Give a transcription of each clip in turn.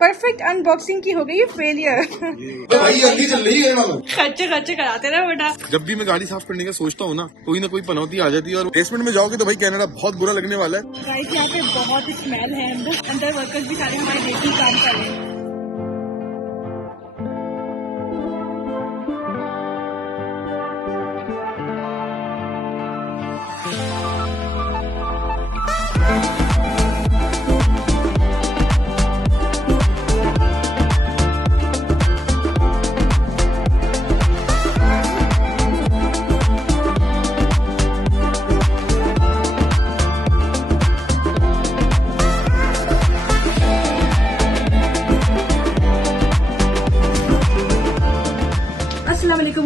Perfect unboxing की हो गई फेलियर। तो भाई जल्दी चल रही है खर्चे कराते रहे बेटा। जब भी मैं गाड़ी साफ करने का सोचता हूँ ना कोई पनौती आ जाती है और बेसमेंट में जाओगे तो भाई कनाडा बहुत बुरा लगने वाला है। गाइस यहाँ पे बहुत स्मेल है, अंदर वर्कर्स भी सारे हमारे देश में काम कर रहे हैं।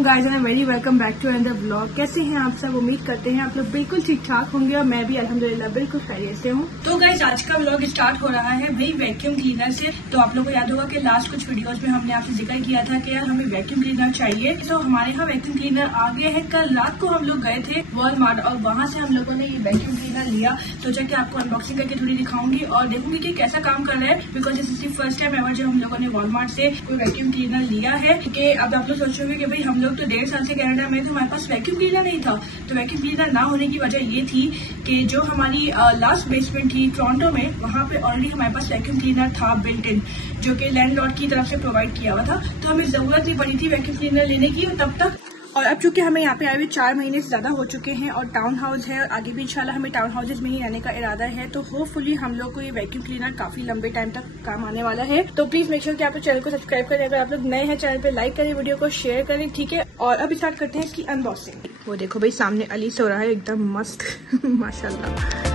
Guys and very welcome back to another vlog. कैसे हैं आप सब? उम्मीद करते हैं आप लोग बिल्कुल ठीक ठाक होंगे और मैं भी अल्हम्दुलिल्लाह बिल्कुल खैरियत से हूँ। तो गाइस आज का व्लॉग स्टार्ट हो रहा है भाई वैक्यूम क्लीनर से। तो आप लोगों को याद होगा कि लास्ट कुछ वीडियोस में हमने आपसे जिक्र किया था कि यार हमें वैक्यूम क्लीनर चाहिए। तो हमारे यहाँ वैक्यूम क्लीनर आ गया है। कल रात को हम लोग गए थे वॉलमार्ट और वहाँ से हम लोगों ने ये वैक्यूम क्लीनर लिया। तो जाके आपको अनबॉक्सिंग करके थोड़ी दिखाऊंगी और देखूंगी कि कैसा काम कर रहा है, because this is first time ever जब हम लोगों ने वॉलमार्ट से कोई वैक्यूम क्लीनर लिया है। क्योंकि अब आप लोग सोचोगे कि भाई हम लोग तो 1.5 साल से कनाडा में तो हमारे पास वैक्यूम क्लीनर नहीं था। तो वैक्यूम क्लीनर ना होने की वजह ये थी कि जो हमारी लास्ट बेसमेंट थी टोरंटो में, वहाँ पे ऑलरेडी हमारे पास वैक्यूम क्लीनर था बिल्ट इन, जो कि लैंडलॉर्ड की तरफ से प्रोवाइड किया हुआ था। तो हमें जरूरत नहीं पड़ी थी वैक्यूम क्लीनर लेने की तब तक। और अब चूंकि हमें यहाँ पे आए हुए 4 महीने से ज्यादा हो चुके हैं और टाउन हाउस है और आगे भी इंशाल्लाह हमें टाउन हाउसेज में ही रहने का इरादा है। तो होपफुली हम लोग को ये वैक्यूम क्लीनर काफी लंबे टाइम तक काम आने वाला है। तो प्लीज मेक श्योर कि आप लोग चैनल को सब्सक्राइब करें। अगर आप लोग नए हैं चैनल पे लाइक करें, वीडियो को शेयर करें, ठीक है। और अब स्टार्ट करते हैं इसकी अनबॉक्सिंग। वो देखो भाई सामने अली सो रहा है एकदम मस्त माशाल्लाह।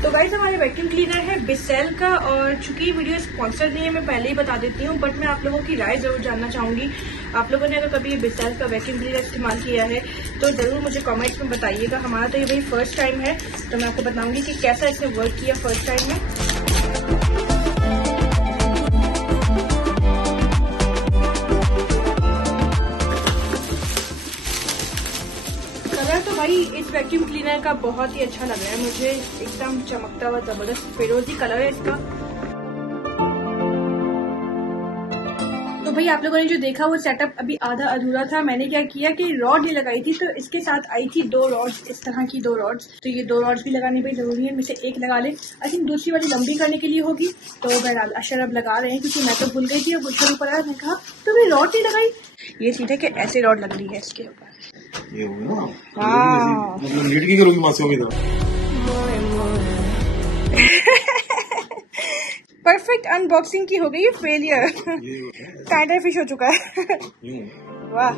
तो गाइस हमारे वैक्यूम क्लीनर है बिसेल का और चूंकि वीडियो स्पॉन्सर नहीं है मैं पहले ही बता देती हूँ, बट मैं आप लोगों की राय जरूर जानना चाहूंगी। आप लोगों ने अगर कभी बिसेल का वैक्यूम क्लीनर इस्तेमाल किया है तो जरूर मुझे कमेंट्स में बताइएगा। हमारा तो ये भाई फर्स्ट टाइम है, तो मैं आपको बताऊंगी कि कैसा इसने वर्क किया फर्स्ट टाइम में। तो भाई इस वैक्यूम क्लीनर का बहुत ही अच्छा लग रहा है मुझे, एकदम चमकता हुआ जबरदस्त फिरोजी कलर है इसका। तो भाई आप लोगों ने जो देखा वो सेटअप अभी आधा अधूरा था। मैंने क्या किया कि रॉड नहीं लगाई थी, तो इसके साथ आई थी 2 रॉड्स, इस तरह की 2 रॉड्स। तो ये 2 रॉड्स भी लगानी भाई जरूरी है, इनमें से एक लगा ले। आई थिंक दूसरी वाली लंबी करने के लिए होगी। तो बहरहाल अशर अब लगा रहे हैं क्योंकि मैं तो भूल गई थी। अब शुरू पर मैंने कहा तो भाई रॉड नहीं लगाई, ये सीधे के ऐसे रॉड लग रही है इसके ऊपर। ये हो ना लड़की करूंगी मासूमी तो परफेक्ट अनबॉक्सिंग की हो गई फेलियर। टाइगर फिश हो चुका है। वाह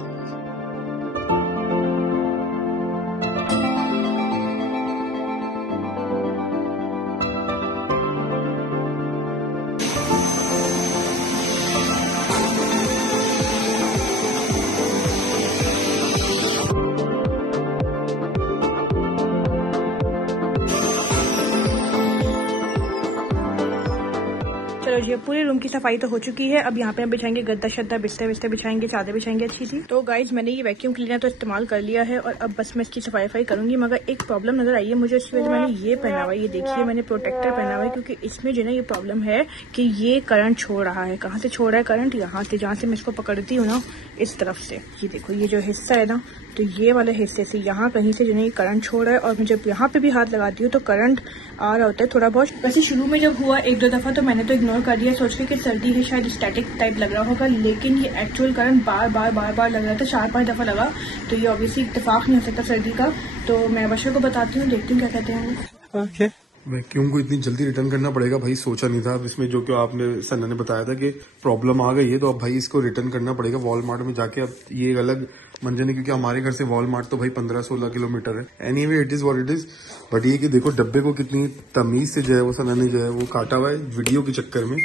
चलो जी, पूरे रूम की सफाई तो हो चुकी है। अब यहाँ पे हम बिछाएंगे गद्दा शद्दा, बिस्तर बिछाएंगे, चादर बिछाएंगे अच्छी सी। तो गाइज मैंने ये वैक्यूम क्लीनर तो इस्तेमाल कर लिया है और अब बस मैं इसकी सफाई करूंगी। मगर एक प्रॉब्लम नजर आई है मुझे, इसकी वजह मैंने ये पहना हुआ है। ये देखिए मैंने प्रोटेक्टर पहना हुआ है क्योंकि इसमें जो है ये प्रॉब्लम है कि ये करंट छोड़ रहा है। कहाँ से छोड़ रहा है करंट? यहाँ से, जहाँ से मैं इसको पकड़ती हूँ ना इस तरफ से। ये देखो ये जो हिस्सा है ना, तो ये वाले हिस्से से यहाँ कहीं से जो है करंट छोड़ रहा है। और मैं जब यहाँ पे भी हाथ लगाती हूँ तो करंट आ रहा होता है थोड़ा बहुत। वैसे शुरू में जब हुआ 1-2 दफा तो मैंने तो इग्नोर कर दिया, सोच के कि सर्दी है शायद स्टैटिक टाइप लग रहा होगा। लेकिन ये एक्चुअल करंट बार बार लग रहा था, 4-5 दफा लगा। तो ये ऑब्वियसली इत्तेफाक नहीं हो सकता सर्दी का। तो मैं बशर को बताती हूँ, देखती हूँ क्या कहते हैं। वैक्यूम को इतनी जल्दी रिटर्न करना पड़ेगा भाई, सोचा नहीं था। इसमें जो कि आपने सन्ना ने बताया था कि प्रॉब्लम आ गई है, तो अब भाई इसको रिटर्न करना पड़ेगा वॉलमार्ट में जाके। अब ये एक अलग मंजर नहीं, क्योंकि हमारे घर से वॉलमार्ट तो भाई 15-16 किलोमीटर है। Anyway it is what it is. But ये कि देखो डब्बे को कितनी तमीज से जो है वो सन्ना ने जो है वो काटा हुआ है वीडियो के चक्कर में।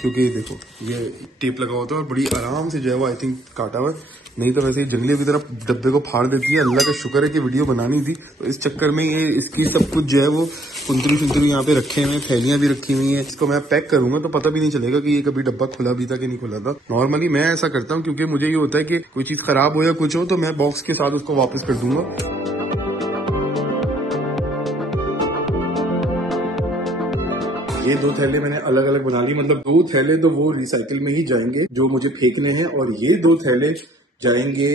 क्योंकि देखो ये टेप लगा होता है और बड़ी आराम से जो है वो आई थिंक काटा हुआ है। नहीं तो वैसे ही जंगली की तरफ डब्बे को फाड़ देती है। अल्लाह का शुक्र है कि वीडियो बनानी थी, तो इस चक्कर में ये इसकी सब कुछ जो है वो कुंतरू यहाँ पे रखे हुए हैं, थैलियां भी रखी हुई हैं। इसको मैं पैक करूंगा तो पता भी नहीं चलेगा कि ये कभी डब्बा खुला भी था कि नहीं खुला था। नॉर्मली मैं ऐसा करता हूँ क्योंकि मुझे ये होता है कि कोई चीज खराब हो या कुछ हो तो मैं बॉक्स के साथ उसको वापस कर दूंगा। ये 2 थैले मैंने अलग अलग बना लिए, मतलब 2 थैले तो वो रिसाइकिल में ही जाएंगे जो मुझे फेंकने हैं, और ये 2 थैले जाएंगे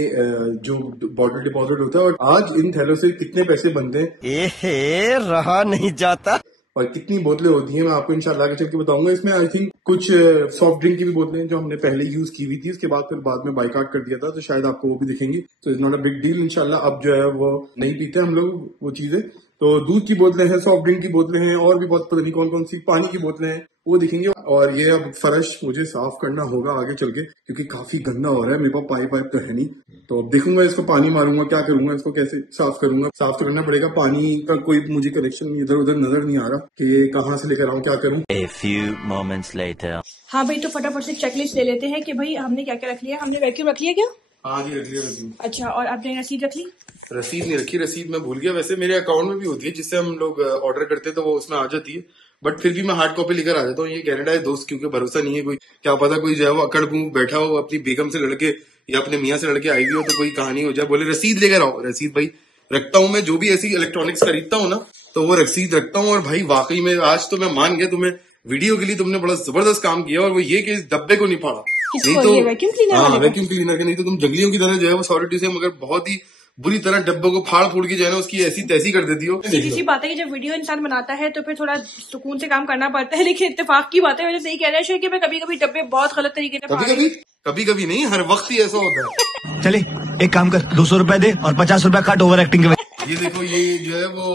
जो बॉटल डिपॉजिट होता है। और आज इन थैलों से कितने पैसे बनते हैं रहा नहीं जाता, और कितनी बोतलें होती हैं मैं आपको इंशाल्लाह आगे चल के बताऊंगा। इसमें आई थिंक कुछ सॉफ्ट ड्रिंक की भी बोतलें हैं जो हमने पहले यूज की हुई थी, उसके बाद में बाइकआउट कर दिया था, तो शायद आपको वो भी दिखेंगी। तो it's not a big deal, इंशाल्लाह अब जो है वो नहीं पीते हम लोग वो चीजें। तो दूध की बोतलें हैं, सॉफ्ट ड्रिंक की बोतलें हैं, और भी बहुत पता नहीं कौन कौन सी पानी की बोतलें हैं वो दिखेंगे। और ये अब फर्श मुझे साफ करना होगा आगे चल के, क्योंकि काफी गंदा हो रहा है। मेरे पास पाइप तो है नहीं, तो अब देखूंगा इसको पानी मारूंगा, क्या करूंगा, इसको कैसे साफ करूंगा। साफ तो करना पड़ेगा, पानी का कोई मुझे कनेक्शन इधर उधर नजर नहीं आ रहा कि ये कहाँ से लेकर आऊँ, क्या करूँ। A few moments later. हाँ भाई, तो फटाफट से चेकलिस्ट ले लेते हैं कि भाई हमने क्या क्या रख लिया। हमने वैक्यूम रख लिया क्या? हाँ जी रख लिया रसीद। अच्छा, और आपने रसीद रख ली? रसीद नहीं रखी, रसीद मैं भूल गया। वैसे मेरे अकाउंट में भी होती है, जिससे हम लोग ऑर्डर करते हैं तो वो उसमें आ जाती है, बट फिर भी मैं हार्ड कॉपी लेकर आ जाता हूँ। ये कनाडा है दोस्त, क्योंकि भरोसा नहीं है, कोई क्या पता कोई जो है वो अकड़ मुंह बैठा हो अपनी बेगम से लड़के या अपने मियाँ से लड़के आई हुई हो, तो कोई कहानी हो जाए, बोले रसीद लेकर आओ। रसीद भाई रखता हूँ मैं, जो भी ऐसी इलेक्ट्रॉनिक्स खरीदता हूँ ना तो वो रसीद रखता हूँ। और भाई वाकई में आज तो मैं मान गया, तुम्हें वीडियो के लिए तुमने बड़ा जबरदस्त काम किया, और वो ये कि इस डब्बे को नहीं फाड़ा। नहीं तो वैक्यूम क्लीनर, हाँ वैक्यूम क्लीनर के, नहीं तो तुम जंगलियों की तरह जो है वो सॉलिड से मगर बहुत ही बुरी तरह डब्बों को फाड़ फूड़ के जो है ना उसकी ऐसी तैसी कर देती हो। सीधी बात है कि जब वीडियो इंसान बनाता है तो फिर थोड़ा सुकून से काम करना पड़ता है, लेकिन इत्तेफाक की बात है, वैसे सही कह रहे हैं कि मैं कभी कभी डब्बे बहुत गलत तरीके से कभी कभी नहीं, हर वक्त ही ऐसा होता है। चले एक काम कर, 200 रुपए दे और 50 रुपए काट ओवर एक्टिंग के। ये देखो, ये जो है वो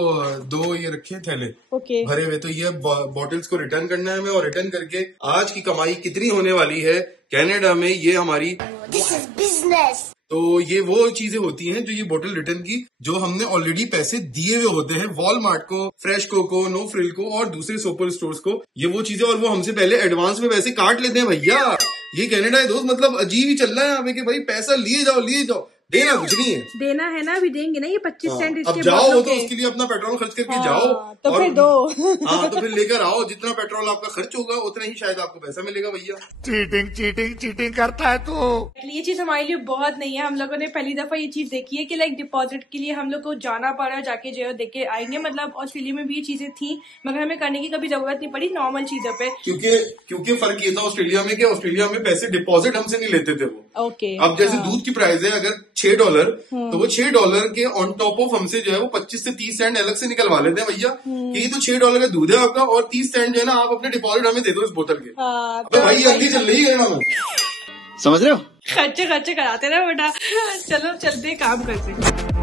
2 ये रखे थैले भरे हुए, तो ये बॉटल्स को रिटर्न करना है हमें, और रिटर्न करके आज की कमाई कितनी होने वाली है कनाडा में, ये हमारी बिजनेस। तो ये वो चीजें होती हैं जो ये बोतल रिटर्न की, जो हमने ऑलरेडी पैसे दिए हुए होते हैं वॉलमार्ट को, फ्रेशको को, नो फ्रिल को और दूसरे सुपर स्टोर्स को, ये वो चीजें, और वो हमसे पहले एडवांस में पैसे काट लेते हैं। भैया ये कनाडा है दोस्त, मतलब अजीब ही चल रहा है हमें कि भाई पैसा लिए जाओ, देना कुछ नहीं है। देना है ना, अभी देंगे ना, ये 25 सेंट इसके। अब जाओ तो उसके लिए अपना पेट्रोल खर्च करके जाओ, तो फिर दो। हाँ तो फिर लेकर आओ, जितना पेट्रोल आपका खर्च होगा उतना ही शायद आपको पैसा मिलेगा। भैया चीटिंग करता है तो ये चीज हमारे लिए बहुत नहीं है। हम लोगों ने पहली दफा ये चीज देखी है कि लाइक डिपॉजिट के लिए हम लोग को जाना पड़ा, जाके जो है देख के आएंगे। मतलब ऑस्ट्रेलिया में भी ये चीजें थी, मगर हमें करने की कभी जरूरत नहीं पड़ी नॉर्मल चीजों पे, क्योंकि फर्क ये था ऑस्ट्रेलिया में कि ऑस्ट्रेलिया में पैसे डिपॉजिट हमसे नहीं लेते थे वो। ओके, अब जैसे दूध की प्राइस है अगर $6, तो वो $6 के ऑन टॉप ऑफ हमसे जो है वो 25 से 30 सेंट अलग से निकलवा लेते हैं भैया, कि ये तो $6 का दूध है आपका, और 30 सेंट जो है ना आप अपने डिपॉजिट हमें दे दो इस बोतल के। तो भाई अंधी चल रही है ना, समझ रहे हो, खर्चे कराते ना बेटा। चलो चलते काम करते।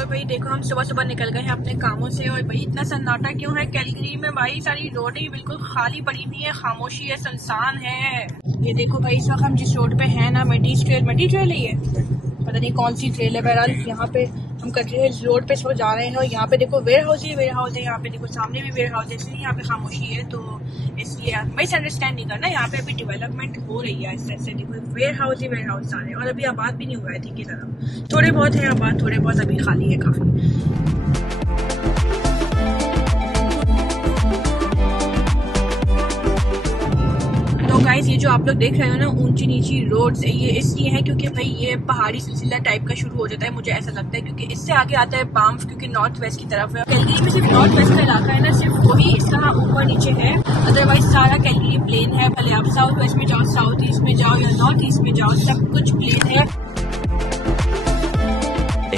भाई देखो, हम सुबह सुबह निकल गए हैं अपने कामों से, और भाई इतना सन्नाटा क्यों है कैलगरी में? भाई सारी रोडें बिल्कुल खाली पड़ी हुई है, खामोशी है, सुनसान है। ये देखो भाई, इस वक्त हम जिस रोड पे हैं ना, मडी ट्रेल है, ये पता नहीं कौन सी ट्रेल है। बहरहाल यहाँ पे हम कटरे हिल्स रोड पे इसको जा रहे हैं, और यहाँ पे देखो वेयर हाउस है, यहाँ पे देखो सामने भी वेयर हाउस है, इसलिए यहाँ पे खामोशी है। तो इसलिए मिस अंडरस्टैंड नहीं करना, यहाँ पे अभी डेवलपमेंट हो रही है इस तरह से। देखो वेयर हाउस सारे, और अभी आबाद भी नहीं हुआ है ठीक है, थोड़े बहुत है आबाद, थोड़े बहुत अभी खाली है काफी। गाइस, ये जो आप लोग देख रहे हो ना ऊंची नीची रोड्स, ये इसलिए है क्योंकि भाई ये पहाड़ी सिलसिला टाइप का शुरू हो जाता है, मुझे ऐसा लगता है, क्योंकि इससे आगे आता है बाम्फ, क्योंकि नॉर्थ वेस्ट की तरफ है। कैलगरी में सिर्फ नॉर्थ वेस्ट का इलाका है ना, सिर्फ वही इस तरह ऊपर नीचे है, अदरवाइज सारा कैलगरी प्लेन है। भले आप साउथ वेस्ट में जाओ, साउथ ईस्ट में जाओ या नॉर्थ ईस्ट में जाओ, सब कुछ प्लेन है।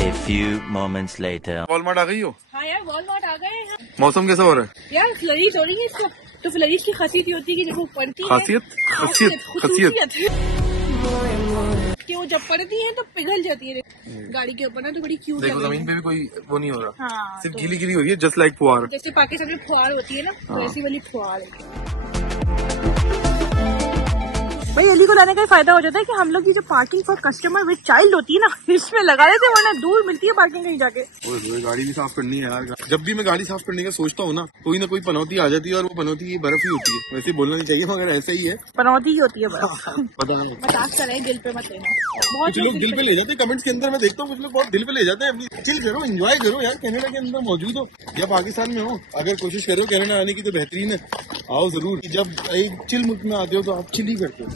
A few moments later. Walmart आ गई हो? हाँ यार, वॉलमार्ट आ गए हैं। मौसम कैसा हो रहा है यार? फ्लरीज हो रही है इसको, तो फ्लरीज की खासियत ये होती है कि जब वो पड़ती है, खासियत कि वो जब पड़ती है तो पिघल जाती है गाड़ी के ऊपर ना, तो बड़ी क्यूट। देखो जमीन पे भी कोई वो नहीं हो रहा, हाँ, सिर्फ गीली गीली हो रही है, जस्ट लाइक फुहार, जैसे पाकिस्तान में फुहार होती है ना, तो ऐसी वाली फुहार है। भाई अली को लाने का फायदा हो जाता है कि हम लोग की जो parking for customer with child होती है ना, इसमें लगा देते हैं, वरना दूर मिलती है पार्किंग कहीं जाके। गाड़ी भी साफ करनी है यार। जब भी मैं गाड़ी साफ करने का सोचता हूँ ना कोई पनौती आ जाती है, और वो पनौती की बर्फ ही होती है। वैसे बोलना नहीं चाहिए मगर ऐसा ही है, पनौती ही होती है बर्फ। पता नहीं, मजाक कर रहे हैं, दिल पे मत लेना। कुछ लोग दिल पे ले जाते हैं, कमेंट्स के अंदर मैं देखता हूँ कुछ लोग बहुत दिल पे ले जाते हैं। अपनी चिल करो, एंजॉय करो यार, कनाडा के अंदर मौजूद हो या पाकिस्तान में हो, अगर कोशिश करो कनाडा आने की तो बेहतरीन है, आओ जरूर। जब एक चिल मुल्क में आते हो तो आप चिल ही करते हो।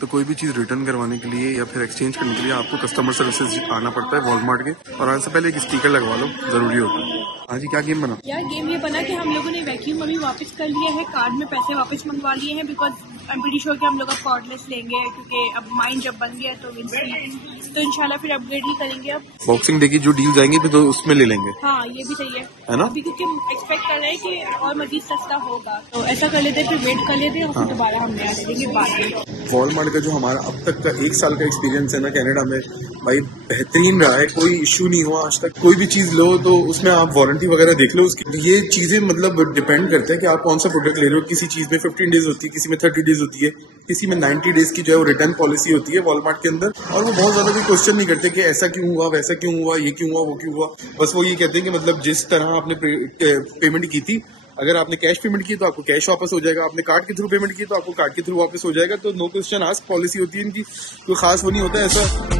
तो कोई भी चीज रिटर्न करवाने के लिए या फिर एक्सचेंज करने के लिए आपको कस्टमर सर्विसेज आना पड़ता है वॉलमार्ट के, और आने से पहले एक स्टिकर लगवा लो, जरूरी होता है। हाँ जी, क्या गेम बना? यार गेम ये बना कि हम लोगों ने वैक्यूम अभी वापस कर लिए हैं, कार्ड में पैसे वापस मंगवा लिए हैं, because I am pretty sure कि हम लोग अब कॉर्डलेस लेंगे, क्योंकि अब माइंड जब बन गया तो इंशाल्लाह फिर अपग्रेड ही करेंगे। अब बॉक्सिंग डे की जो डील जाएंगी फिर तो उसमें ले लेंगे। हाँ ये भी सही है ना? अभी क्योंकि हम एक्सपेक्ट कर रहे हैं कि और मजीद सस्ता होगा, तो ऐसा कर लेते, फिर वेट कर लेते और फिर दोबारा हम नया ले लेंगे बाद में। वॉलमार्ट का जो हमारा अब तक का 1 साल का एक्सपीरियंस है ना कनाडा में, भाई बेहतरीन रहा है। कोई इश्यू नहीं हुआ आज तक। कोई भी चीज लो तो उसमें आप वारंटी वगैरह देख लो उसकी। ये चीजें मतलब डिपेंड करते हैं कि आप कौन सा प्रोडक्ट ले रहे हो। किसी चीज में 15 डेज होती है, किसी में 30 डेज होती है, किसी में 90 डेज की जो है वो रिटर्न पॉलिसी होती है वॉलमार्ट के अंदर। और वो बहुत ज्यादा कोई क्वेश्चन नहीं करते कि ऐसा क्यों हुआ, वैसा क्यों हुआ, ये क्यों हुआ, वो क्यों हुआ। बस वो ये कहते हैं कि मतलब जिस तरह आपने पेमेंट की थी, अगर आपने कैश पेमेंट की तो आपको कैश वापस हो जाएगा, आपने कार्ड के थ्रू पेमेंट की तो आपको कार्ड के थ्रू वापस हो जाएगा। तो नो क्वेश्चन आस्क पॉलिसी होती है इनकी, कोई खास वो नहीं होता ऐसा।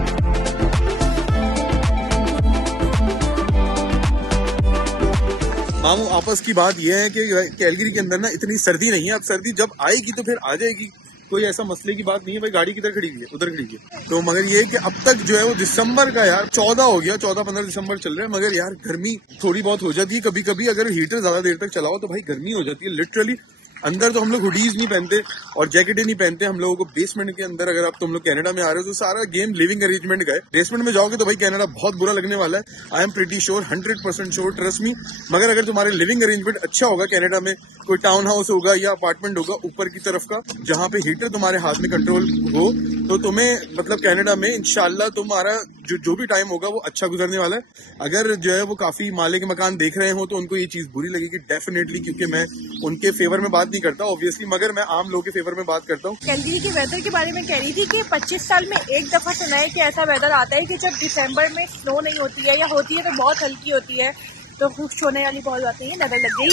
मामू आपस की बात यह है कि कैलगरी के अंदर ना इतनी सर्दी नहीं है। अब सर्दी जब आएगी तो फिर आ जाएगी, कोई ऐसा मसले की बात नहीं है। भाई गाड़ी किधर खड़ी हुई है, उधर खड़ी है। तो मगर ये है कि अब तक जो है वो दिसंबर का यार 14 हो गया, 14-15 दिसंबर चल रहा है, मगर यार गर्मी थोड़ी बहुत हो जाती है कभी कभी। अगर हीटर ज्यादा देर तक चलाओ तो भाई गर्मी हो जाती है लिटरली। अंदर तो हम लोग हुडीज नहीं पहनते और जैकेटें नहीं पहनते। हम लोगों को बेसमेंट के अंदर, अगर आप तुम लोग कनाडा में आ रहे हो तो सारा गेम लिविंग अरेंजमेंट का है। बेसमेंट में जाओगे तो भाई कनाडा बहुत बुरा लगने वाला है। I am pretty sure, 100% sure, trust me. मगर अगर तुम्हारे लिविंग अरेंजमेंट अच्छा होगा कनाडा में, कोई टाउन हाउस होगा या अपार्टमेंट होगा ऊपर की तरफ का, जहाँ पे हीटर तुम्हारे हाथ में कंट्रोल हो, तो तुम्हें मतलब कनाडा में इंशाल्लाह तुम्हारा जो भी टाइम होगा वो अच्छा गुजरने वाला है। अगर जो है वो काफी माले के मकान देख रहे हो तो उनको ये चीज बुरी लगेगी डेफिनेटली, क्योंकि मैं उनके फेवर में बात नहीं करता ऑब्वियसली, मगर मैं आम लोगों के फेवर में बात करता हूँ। कैलगरी के वेदर के बारे में कह रही थी कि 25 साल में एक दफा सुना है कि ऐसा वेदर आता है कि जब दिसंबर में स्नो नहीं होती है, या होती है तो बहुत हल्की होती है, तो खुश होने वाली बहुत आती है। नजर लग गई?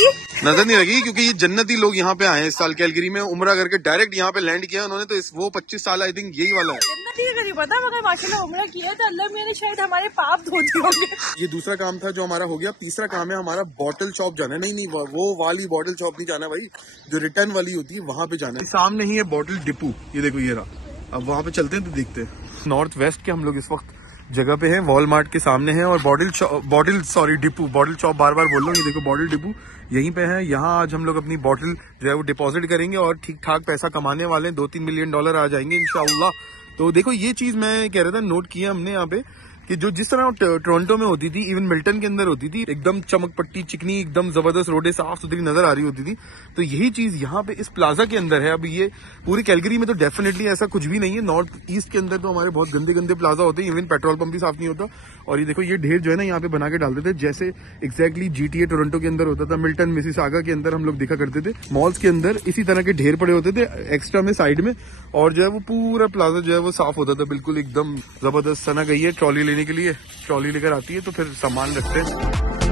नजर नहीं लगी, क्योंकि ये जन्नती लोग यहाँ पे आए हैं इस साल कैलगरी में उम्रा करके डायरेक्ट यहाँ पे लैंड किया उन्होंने। तो वो 25 साल आई थिंक यही वाला है। जन्नती का नहीं पता, मगर माशाल्लाह उम्रा किया तो अल्लाह मेरे शायद हमारे पाप धोते होंगे। ये दूसरा काम था जो हमारा हो गया। तीसरा काम है हमारा बॉटल शॉप जाना है। नहीं वो वाली बॉटल शॉप नहीं जाना भाई, जो रिटर्न वाली होती है वहां पे जाना है। सामने ही है बॉटल डिपो, ये देखो ये रहा। अब वहां पे चलते हैं तो देखते हैं। नॉर्थ वेस्ट के हम लोग इस वक्त जगह पे है, वॉलमार्ट के सामने है, और बॉटल डिपो, बॉटल शॉप बार बार बोल रहा हूँ, ये देखो बॉटल डिपो यहीं पे है। यहाँ आज हम लोग अपनी बॉटल जो है वो डिपॉजिट करेंगे और ठीक ठाक पैसा कमाने वाले हैं। $2-3 मिलियन आ जाएंगे इंशाअल्लाह। तो देखो ये चीज मैं कह रहा था, नोट किया हमने यहाँ पे कि जो जिस तरह टोरंटो में होती थी, इवन मिल्टन के अंदर होती थी, एकदम चमक पट्टी चिकनी, एकदम जबरदस्त रोडें साफ सुथरी नजर आ रही होती थी, तो यही चीज यहाँ पे इस प्लाजा के अंदर है। अब ये पूरी कैलगरी में तो डेफिनेटली ऐसा कुछ भी नहीं है। नॉर्थ ईस्ट के अंदर तो हमारे बहुत गंदे गंदे प्लाजा होते हैं, इवन पेट्रोल पंप भी साफ नहीं होता। और ये देखो ये ढेर जो है ना यहाँ पे बना के डालते थे, जैसे एग्जैक्टली GTA टोरंटो के अंदर होता था, मिल्टन मिसिसागा के अंदर हम लोग देखा करते थे। मॉल्स के अंदर इसी तरह के ढेर पड़े होते थे एक्स्ट्रा में साइड में, और जो है वो पूरा प्लाजा जो है वो साफ होता था बिल्कुल एकदम जबरदस्त। सना गई है ट्रॉली लेने के लिए, ट्रॉली लेकर आती है तो फिर सामान रखते हैं।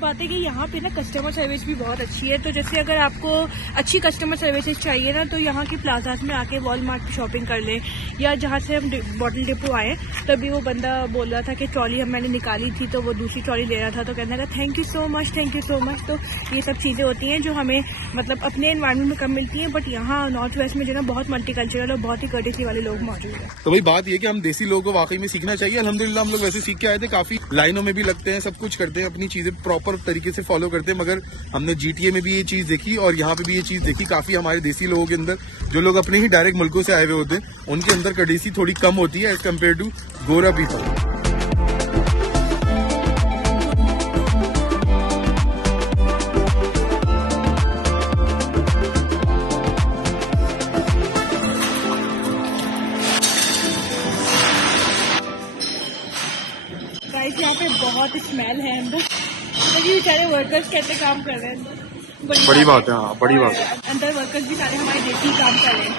बात है कि यहाँ पे ना कस्टमर सर्विस भी बहुत अच्छी है। तो जैसे अगर आपको अच्छी कस्टमर सर्विसेज चाहिए ना, तो यहाँ की प्लाजाज में आके वॉलमार्ट की शॉपिंग कर लें, या जहाँ से हम बॉटल डिपो आए तभी वो बंदा बोल रहा था कि ट्रॉली मैंने निकाली थी तो वो दूसरी ट्रॉली ले रहा था, तो कहने लगा thank you so much, thank you so much. तो ये सब चीजें होती हैं जो हमें मतलब अपने एनवायरमेंट में कम मिलती हैं, बट यहाँ नॉर्थ वेस्ट में जो ना बहुत मल्टीकल्चरल और बहुत ही कर्टेसी वाले लोग मौजूद है। तो भाई बात ये कि हम देसी लोगों को वाकई में सीखना चाहिए। अल्हम्दुलिल्लाह हम लोग वैसे सीख के आए थे, काफी लाइनों में भी लगते हैं, सब कुछ करते हैं, अपनी चीजें प्रॉपर तरीके से फॉलो करते हैं। मगर हमने GTA में भी ये चीज देखी और यहाँ पे भी ये चीज देखी, काफी हमारे देसी लोगों के अंदर, जो लोग अपने ही डायरेक्ट मुल्कों से आए हुए होते हैं, उनके अंदर कर्टेसी थोड़ी कम होती है एज कम्पेयर टू गोरा पीपल। यहाँ पे बहुत स्मेल है अंदर, लेकिन सारे वर्कर्स कैसे काम कर रहे हैं, बड़ी बात है। हाँ बड़ी बात है, अंदर वर्कर्स भी सारे हमारे देसी काम कर रहे हैं।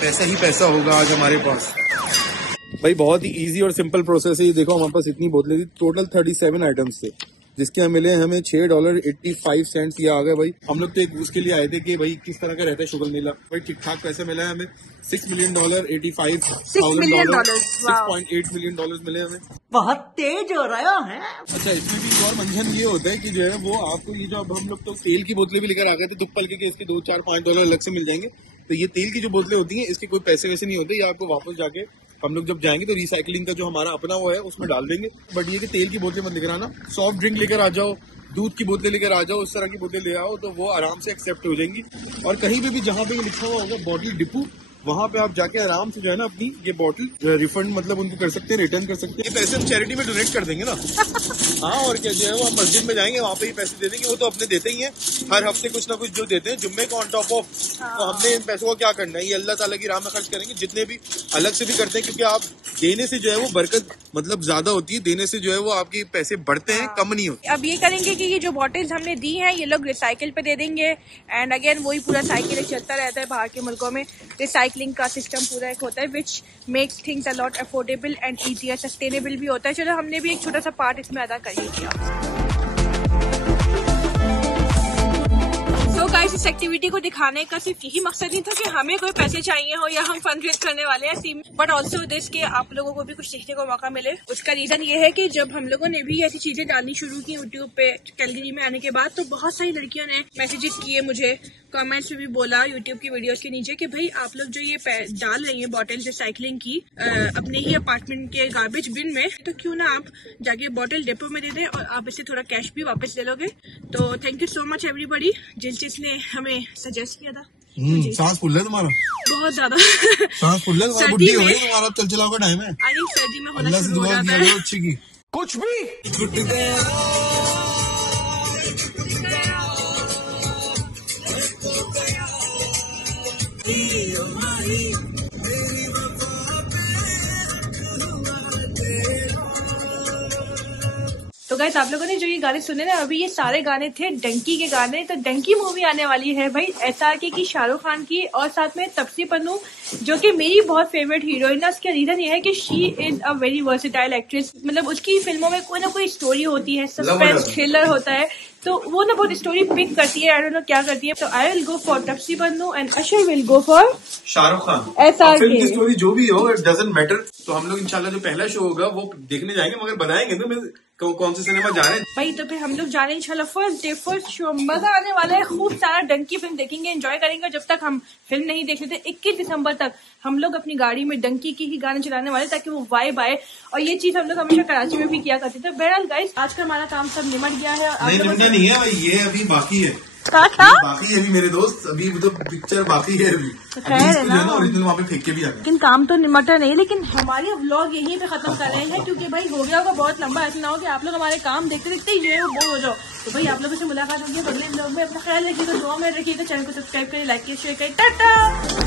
पैसा ही पैसा होगा आज हमारे पास। भाई बहुत ही इजी और सिंपल प्रोसेस है। ये देखो हमारे पास इतनी बोतलें थी, टोटल 37 आइटम्स थे। जिसके यहाँ मिले हमें $6.85 ये आ गए भाई। हम लोग तो एक उसके लिए आए थे कि भाई किस तरह का रहता है शुगर नीला। भाई ठीक ठाक पैसे मिला है हमें। $6 million, $85,000, $6.8 million मिले हमें। बहुत तेज हो रहा है। अच्छा, इसमें भी और मंजन ये होता है कि जो है वो आपको ये जो अब हम लोग तो तेल की बोतलें भी लेकर आ गए थे दुप्पल के इसके $2, $4, $5 अलग से मिल जाएंगे। तो ये तेल की जो बोतलें होती हैं इसके कोई पैसे वैसे नहीं होते, ये आपको वापस जाके हम लोग जब जाएंगे तो रिसाइकलिंग का जो हमारा अपना वो है उसमें डाल देंगे। बट ये कि तेल की बोतलें मत लेकर आना, सॉफ्ट ड्रिंक लेकर आ जाओ, दूध की बोतलें लेकर आ जाओ, इस तरह की बोतलें ले आओ तो वो आराम से एक्सेप्ट हो जाएंगी। और कहीं पे भी जहाँ पे लिखा हुआ होगा बॉटल डिपो, वहाँ पे आप जाके आराम से जो है ना अपनी ये बॉटल रिफंड मतलब उनको कर सकते हैं, रिटर्न कर सकते हैं। ये पैसे हम चैरिटी में डोनेट कर देंगे ना। हाँ, और क्या जो है वो हम मस्जिद में जाएंगे वहाँ पे ही पैसे दे देंगे। वो तो अपने देते ही हैं, हर हफ्ते कुछ ना कुछ जो देते हैं जुम्मे को ऑन टॉप ऑफ। तो हमने इन पैसों को क्या करना है, ये अल्लाह ताला की राह में खर्च करेंगे। जितने भी अलग से भी करते हैं, क्योंकि आप देने से जो है वो बरकत मतलब ज्यादा होती है, देने से जो है वो आपके पैसे बढ़ते हैं, कम नहीं होते। अब ये करेंगे कि ये जो बॉटल्स हमने दी हैं ये लोग रिसाइकिल पे दे देंगे। एंड अगेन वही पूरा साइकिल चलता रहता है बाहर के मुल्कों में। रिसाइकलिंग का सिस्टम पूरा एक होता है which makes things a lot affordable and easier, sustainable भी होता है। चलो हमने भी एक छोटा सा पार्ट इसमें अदा कर ही किया। तो गाइस, इस एक्टिविटी को दिखाने का सिर्फ यही मकसद नहीं था कि हमें कोई पैसे चाहिए हो या हम फंड रेज करने वाले हैं, बट ऑल्सो दिस के आप लोगों को भी कुछ सीखने को मौका मिले। उसका रीजन ये है कि जब हम लोगों ने भी ऐसी चीजें डालनी शुरू की यूट्यूब पे कैलगरी में आने के बाद, तो बहुत सारी लड़कियों ने मैसेजेस किए मुझे, कमेंट्स में भी बोला यूट्यूब की वीडियोस के नीचे कि भाई आप लोग जो ये डाल रही हैं बॉटल रिसाइकलिंग की अपने ही अपार्टमेंट के गार्बेज बिन में, तो क्यों ना आप जाके बॉटल डिपो में दे दें और आप इससे थोड़ा कैश भी वापस ले लोगे। तो thank you so much everybody जिसने हमें सजेस्ट किया था। सांस फूल है तुम्हारा बहुत ज्यादा सांस फूल है तुम्हारा, बुढ़ी हो गई तुम्हारा, चल चलाओ का टाइम है। आई थिंक सर्दी में होना शुरू हो जाता है। अच्छी की कुछ भी तो गाइस, आप लोगों ने जो ये गाने सुने ना अभी, ये सारे गाने थे डंकी के गाने। तो डंकी मूवी आने वाली है भाई SRK की, शाहरुख खान की, और साथ में तपसी पन्नू जो कि मेरी बहुत फेवरेट हीरोइन है। उसका रीजन ये है कि she is a very versatile actress. मतलब उसकी फिल्मों में कोई ना कोई स्टोरी होती है, सस्पेंस थ्रिलर होता है, तो वो ना बहुत स्टोरी पिक करती है। आई डोंट नो क्या करती है। तो I will go for Taapsee Pannu and Ashar will go for Shahrukh Khan. SRK film की स्टोरी जो भी हो, इट डजंट मैटर। तो हम लोग इंशाल्लाह जो पहला शो होगा वो देखने जाएंगे, मगर बताएंगे तो कौन से सिनेमा जा रहे हैं भाई। तो फिर हम लोग जा रहे हैं इंशाल्लाह फर्स्ट डे फर्स्ट शो, मजा आने वाला है। खूब सारा डंकी फिल्म देखेंगे, एंजॉय करेंगे। जब तक हम फिल्म नहीं देख लेते 21 दिसंबर तक हम लोग अपनी गाड़ी में डंकी की ही गाने चलाने वाले, ताकि वो वाइब आए। और ये चीज हम लोग हमेशा कराची में भी किया करते थे। बहरहाल गाइस, आज का हमारा काम सब निमट गया है। नहीं, निमटा नहीं है भाई, ये अभी बाकी है। बाकी है अभी मेरे दोस्त, अभी तो पिक्चर बाकी है अभी। खैर है ना, ओरिजिनल वहाँ पे फेंक के भी आ गए। लेकिन काम तो निमटा नहीं। लेकिन हमारे व्लॉग यहीं पे खत्म कर रहे हैं, क्योंकि भाई हो गया होगा बहुत लंबा। ऐसा ना हो कि आप लोग हमारे काम देखते देखते जो है वो बोर हो जाओ। तो भाई आप लोगों से मुलाकात होगी अगले व्लॉग में। अपना ख्याल रखिएगा, दुआ में रखिएगा, चैनल को सब्सक्राइब करें, लाइक करें, शेयर करें। टाटा।